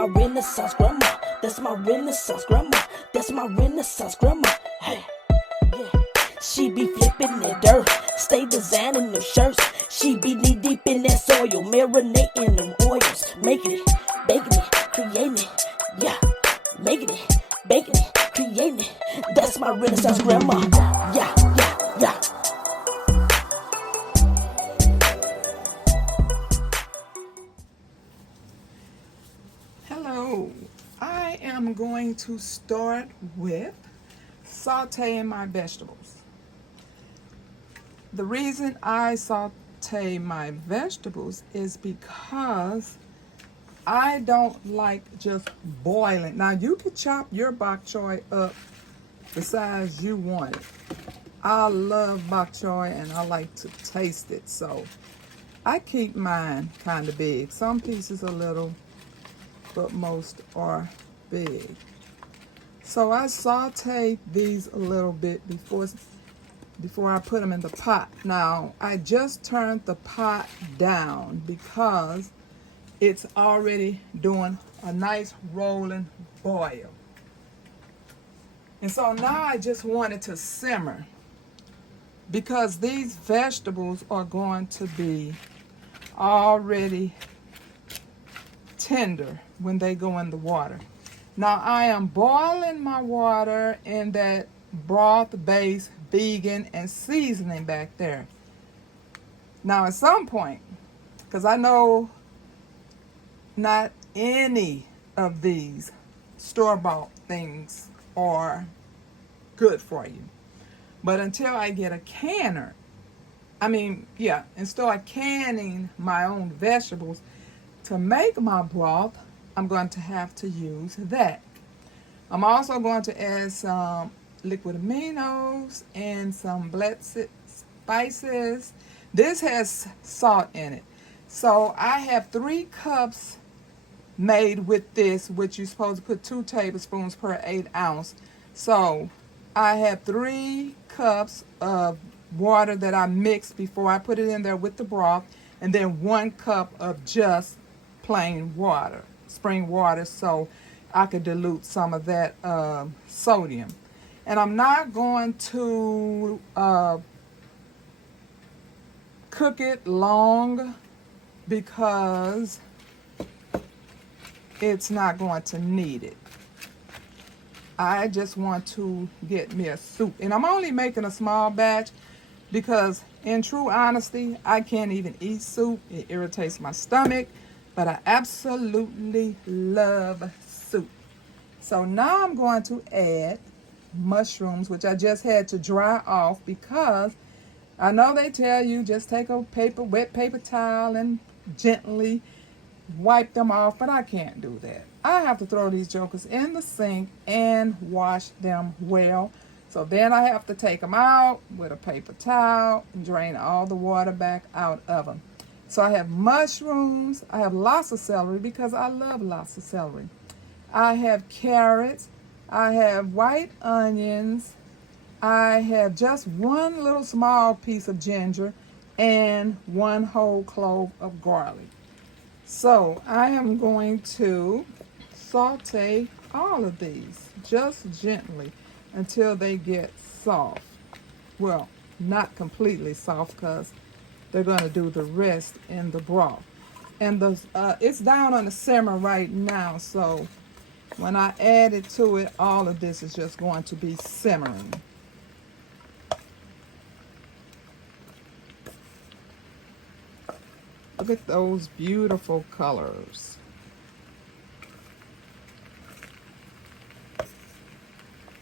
my Renaissance grandma. That's my Renaissance grandma. That's my Renaissance grandma. Hey, yeah. She be flipping that dirt, stay designing them shirts. She be knee deep in that soil, marinating them oils, making it, baking it, creating it. Yeah, making it, baking it, creating it. That's my Renaissance grandma. Yeah, yeah, yeah. Hello, I am going to start with sauteing my vegetables. The reason I saute my vegetables is because I don't like just boiling. Now you can chop your bok choy up the size you want it. I love bok choy and I like to taste it, so I keep mine kind of big. Some pieces are little, but most are big. So I saute these a little bit before I put them in the pot. Now I just turned the pot down because it's already doing a nice rolling boil. And so now I just want it to simmer because these vegetables are going to be already tender when they go in the water. Now I am boiling my water in that broth-based vegan and seasoning back there. Now at some point, because I know not any of these store-bought things are good for you, but until I get a canner, and start canning my own vegetables to make my broth, I'm going to have to use that. I'm also going to add some liquid aminos and some blessed spices. This has salt in it. So I have 3 cups made with this, which you're supposed to put 2 tablespoons per 8 ounce. So I have 3 cups of water that I mixed before I put it in there with the broth, and then 1 cup of just plain water, spring water, so I could dilute some of that sodium. And I'm not going to cook it long because it's not going to need it. I just want to get me a soup. And I'm only making a small batch because, in true honesty, I can't even eat soup. It irritates my stomach. But I absolutely love soup. So now I'm going to add mushrooms, which I just had to dry off because I know they tell you just take a wet paper towel and gently wipe them off, but I can't do that. I have to throw these jokers in the sink and wash them well. So then I have to take them out with a paper towel and drain all the water back out of them. So I have mushrooms, I have lots of celery because I love lots of celery. I have carrots, I have white onions, I have just 1 little small piece of ginger, and 1 whole clove of garlic. So I am going to saute all of these just gently until they get soft. Well, not completely soft because they're going to do the rest in the broth. And it's down on the simmer right now, so when I add it to it, all of this is just going to be simmering. Look at those beautiful colors.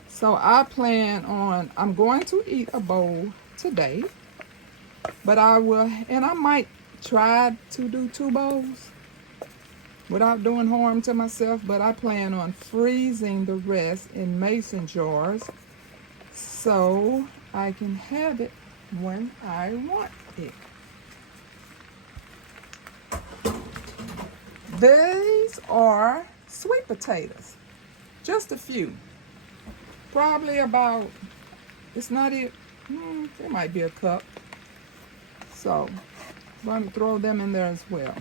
So I'm going to eat a bowl today. But I might try to do 2 bowls without doing harm to myself, but I plan on freezing the rest in mason jars so I can have it when I want it. These are sweet potatoes, just a few. Probably about, it's not even, it might be a cup. So I'm going to throw them in there as well.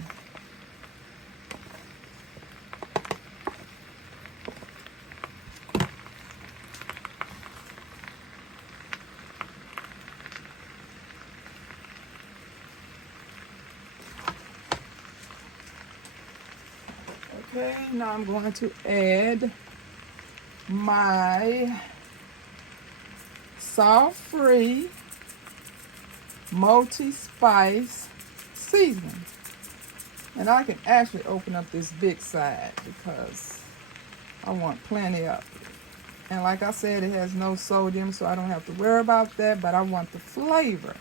Okay, now I'm going to add my salt-free multi-spice seasoning. And I can actually open up this big side because I want plenty of it. And like I said, it has no sodium, so I don't have to worry about that, but I want the flavor.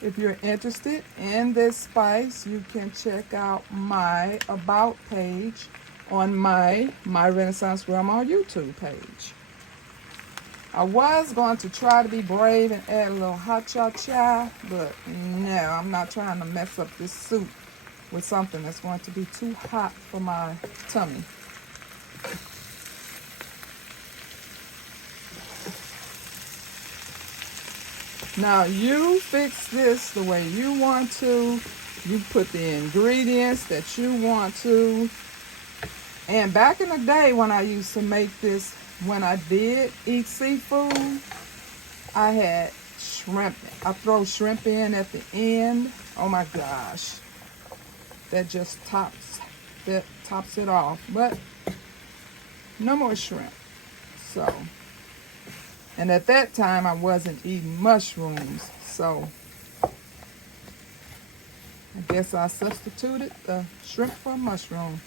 If you're interested in this spice, you can check out my About page on my Renaissance Grandma YouTube page. I was going to try to be brave and add a little hot cha-cha, but no, I'm not trying to mess up this soup with something that's going to be too hot for my tummy. Now you fix this the way you want to. You put the ingredients that you want to. And back in the day when I used to make this, when I did eat seafood, I had shrimp. I throw shrimp in at the end. Oh my gosh. That just tops it off. But no more shrimp. So, and at that time I wasn't eating mushrooms. So I guess I substituted the shrimp for mushroom.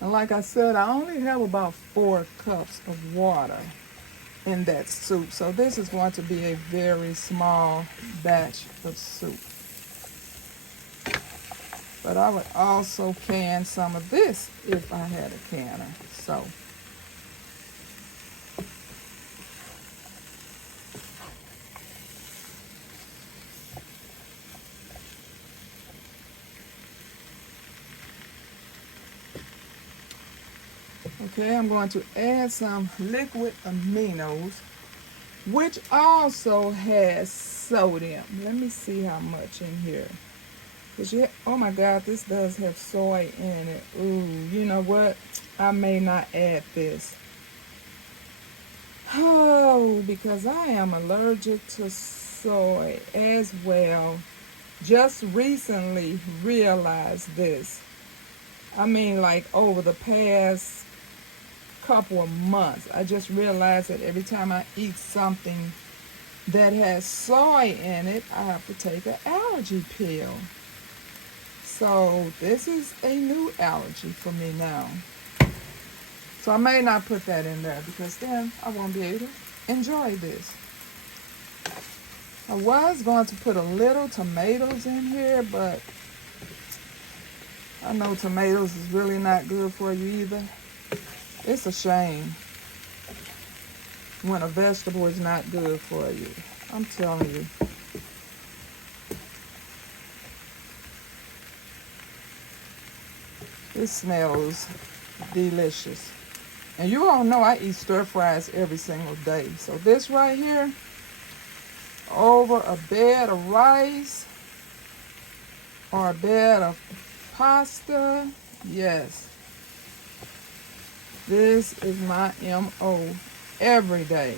And like I said, I only have about 4 cups of water in that soup. So this is going to be a very small batch of soup. But I would also can some of this if I had a canner. So okay, I'm going to add some liquid aminos, which also has sodium. Let me see how much in here. Oh my God, this does have soy in it. Ooh, you know what? I may not add this. Oh, because I am allergic to soy as well. Just recently realized this. I mean, like over the past couple of months, I just realized that every time I eat something that has soy in it, I have to take an allergy pill. So this is a new allergy for me now. So I may not put that in there because then I won't be able to enjoy this. I was going to put a little tomatoes in here, but I know tomatoes is really not good for you either. It's a shame when a vegetable is not good for you. I'm telling you. This smells delicious. And you all know I eat stir fries every single day. So this right here, over a bed of rice or a bed of pasta, yes. This is my MO every day.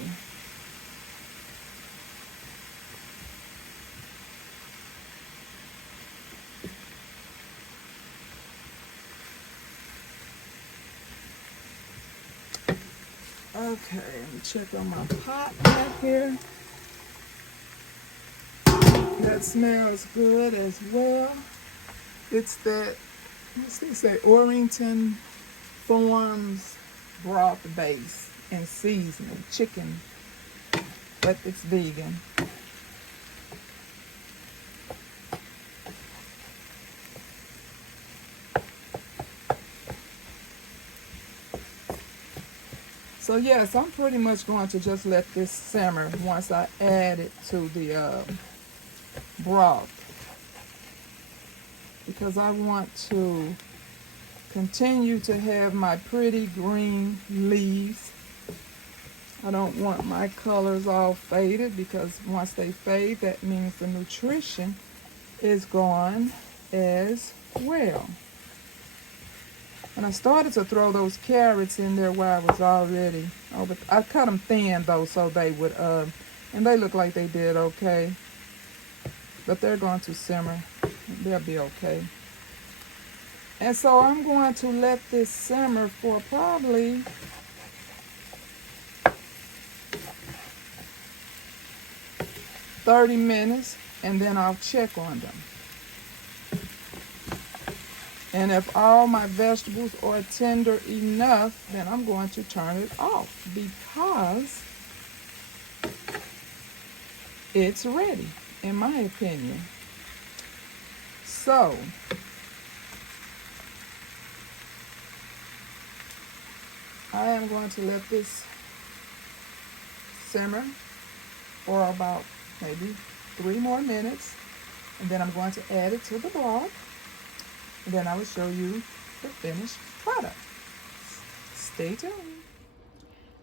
Okay, let me check on my pot back here. That smells good as well. It's that, what's they say, Orrington Farms broth base and seasoning, chicken, but it's vegan. So yes, I'm pretty much going to just let this simmer once I add it to the broth, because I want to continue to have my pretty green leaves. I don't want my colors all faded, because once they fade, that means the nutrition is gone as well. And I started to throw those carrots in there where I was already over. I cut them thin though, so they would, and they look like they did okay. But they're going to simmer. They'll be okay. And so I'm going to let this simmer for probably 30 minutes, and then I'll check on them. And if all my vegetables are tender enough, then I'm going to turn it off because it's ready, in my opinion. So, I am going to let this simmer for about maybe 3 more minutes, and then I'm going to add it to the broth, and then I will show you the finished product. Stay tuned.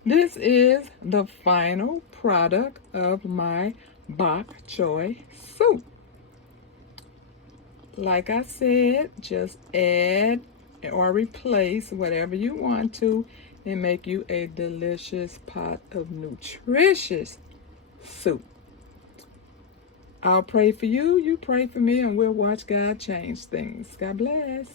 This is the final product of my Bok Choy Soup. Like I said, just add or replace whatever you want to and make you a delicious pot of nutritious soup. I'll pray for you, you pray for me, and we'll watch God change things. God bless.